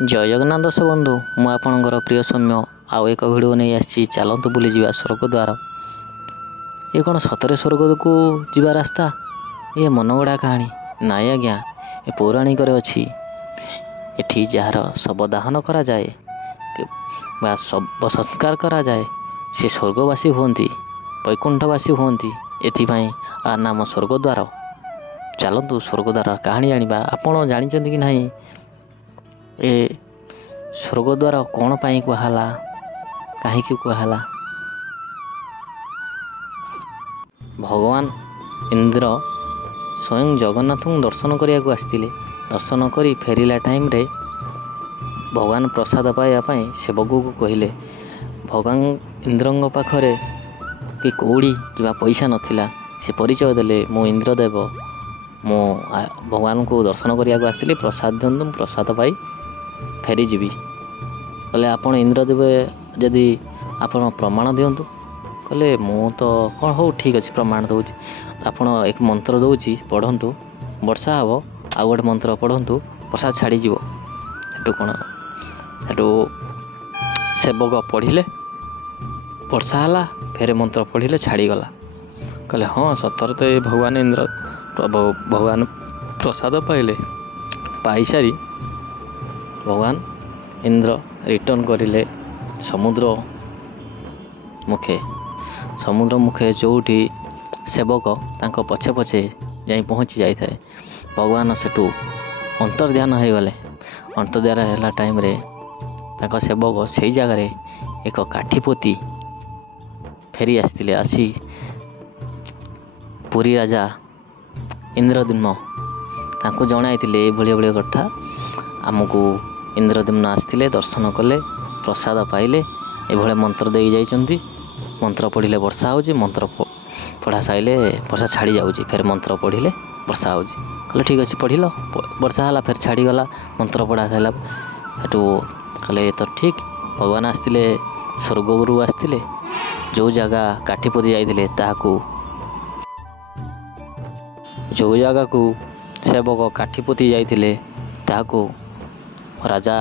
जय जगन्नाथ दर्शक बंधु मु आपणकर प्रिय सौम्य आउ एक भिडियो नहीं आसी चलतु बुली जा स्वर्गद्वार। ये कौन सतरे स्वर्ग को जीवा रास्ता? ये मनगढ़ा कहानी नाई आज्ञा ए पौराणिक अच्छी। एठी जार शव दाहन करा जाए बा शव संस्कार करा जाए से स्वर्गवासी हुंती वैकुंठवासी हुंती। एथिपाई आ नाम स्वर्गद्वार। चलतु स्वर्गद्वार कहानी जानिबा। आपण जानिचंती कि नहीं ए स्वर्गद्वार कौन पाई कहला कहीं कहला? भगवान इंद्र स्वयं जगन्नाथ दर्शन करने को आसते। दर्शन करी फेरिला टाइम रे भगवान प्रसाद पाइबापी सेवक को कहले। भगवान इंद्र पाखरे कि कौड़ी कि पैसा नथिला। से परिचय देले मो इंद्रदेव मो भगवान को दर्शन करने को आसती। प्रसाद दिंतु प्रसाद पाई फेरी जीवी। कहले आपण इंद्रदेव जदि आपण प्रमाण दिंतु। कहले मु तो कौन हो ठीक अच्छे प्रमाण दूँ। आपण एक मंत्र दूची पढ़ंतु वर्षा हम आ गोटे मंत्र पढ़ंतु प्रसाद छाड़ी जीव। हेटू कौन हेटू सेवक पढ़िले वर्षा है फेरे मंत्र पढ़िले छाड़ीगला। कहले हाँ सतर तो ये भगवान इंद्र भगवान प्रसाद पाइले। पाई सारी भगवान इंद्र रिटर्न करिले समुद्र मुखे जोठी सेवक तांको पछे पछे जाई पहुँची जाए। भगवान सेठू अंतर्ध्यान हो गले। अंतर्ध्यान है टाइम रे तांको सेवक से जगार एक काठी पोती फेरी आसते। आसी पुरी राजा इंद्रद्युम्न तांको जणाइतिले ए भलिया भलिया कथा आमको। इंद्रद्युम्न आसते दर्शन कले प्रसाद पाइले एभले मंत्र दे जाइछन्ति। मंत्र पढ़िले वर्षा होची। मंत्र पढ़ा साइले वर्षा छाड़ी जाउची। फिर मंत्र पढ़िले वर्षा होची। कहले ठीक अच्छे पढ़िल वर्षा है फिर छाड़ी गला। मंत्र पढ़ा सारा हेटू कहले तो ठीक। भगवान आसते स्वर्गगुरु आसते जो जगह काठीपोती जाइए ताकू जो जगह को सेवक काठीपोती जाइए ताकू राजा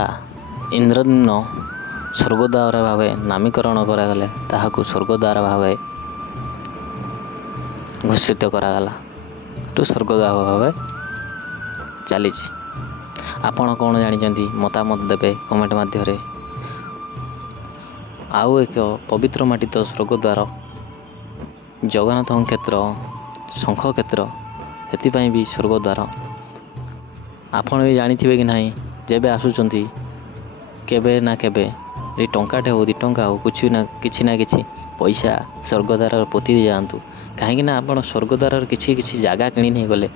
इंद्रद्युम्न स्वर्गद्वार भाव नामीकरण करागले। ताहाकू स्वर्गद्वार भाव घोषित करागला। तो स्वर्गद्वार भाव चली। आपण कौन जानी मतामत देवे कमेंट माध्यम। आउ एक पवित्र माटी तो स्वर्गद्वार जगन्नाथ क्षेत्र शंख क्षेत्र से भी स्वर्गद्वार। आपण भी जानी कि नहीं जेबे आसुचंती केबे ना केबे टंकाटे हो 2 टंका हो कुछ ना कि पैसा स्वर्गद्वार पोती जातु। कहीं आप स्वर्गद्वार किसी जगह किणी नहीं गले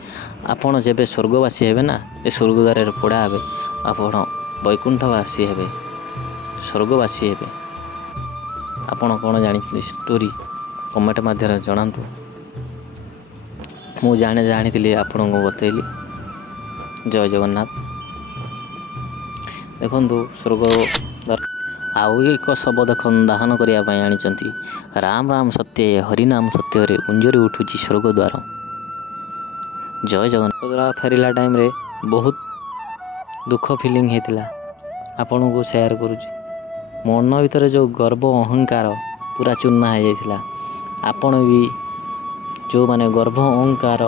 आपड़ जब स्वर्गवासी हे ना ये स्वर्गद्वार पड़ा हे आपण वैकुंठवासी हे स्वर्गवासी हे। आपण कौन जानी स्टोरी कमेंट माध्यम जनातु। मु जानी आपण को बतैली। जय जगन्नाथ। देखु स्वर्ग आउ एक शव देख दाहन करने आनी। राम राम सत्य हरिनाम सत्य रे गुंजरी उठुची स्वर्गद्वार। जय जगन्नाथ। फेरिला टाइम रे बहुत दुख फीलिंग होता आपण को शेयर करुँच। मन भीतर जो गर्व अहंकार पूरा चूना हो जाता। आपण भी जो माने गर्व अहंकार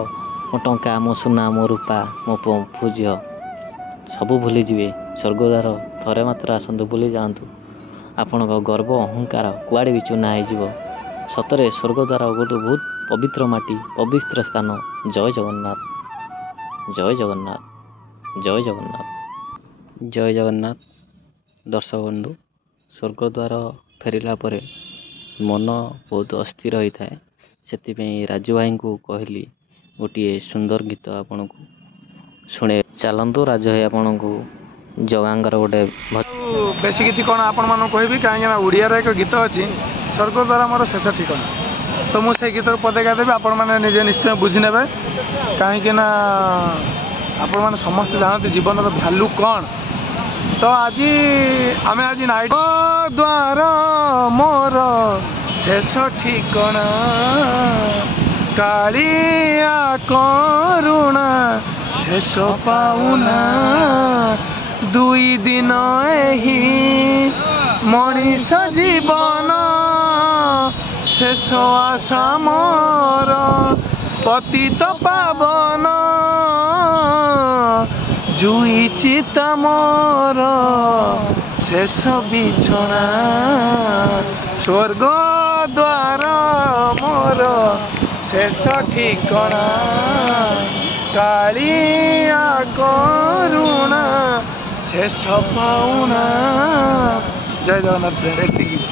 मो टंका मो सुना मो रूपा मो पूज्य सबू भूली जीवे। स्वर्गद्वार थरे मात्र आसतु बुली जातु। आपण गर्व अहंकार कुआड़े भी चूना हो। सतरे स्वर्गद्वार गोटे बहुत पवित्र माटी पवित्र स्थान। जय जगन्नाथ जय जगन्नाथ जय जगन्नाथ जय जगन्नाथ। दर्शक बंधु स्वर्गद्वार फेरिला परे मन बहुत अस्थिर होता है। से राजू भाई को कहली गोटे सुंदर गीत आपन को शुणे। चलतु राजू भाई आपन को जगांगर गोटे बेस किसी कौन आपण मान कहबी कहीं ओडिया एक गीत अच्छी स्वर्गद्वार मोर शेष ठिकाना। तो मुझे गीत पदे गादेवी आपण मैंने निजे निश्चय बुझी ने कहीं आपण मैंने समस्त जानते जीवन भैल्यू कौन। तो आज आम आज नाइट द्वार मोर शेष ठिकाना कालिया करुणा शेष पाउना ଦୁଇ ଦିନ ଏହି ମଣିଷ ଜୀବନ ଶେଷ ଆଶା ମୋର ପତିତ ପାବନ ଜୁଇ ଚିତା ମୋର ଶେଷ ବିଛଣା ସ୍ୱର୍ଗ ଦ୍ୱାର ମୋର ଶେଷ ଠିକଣା କାଳିଆ କରୁଣା ଶେଷ ପାଉଣା। ଜୟ ଜଗନ୍ନାଥ। ଏତିକି।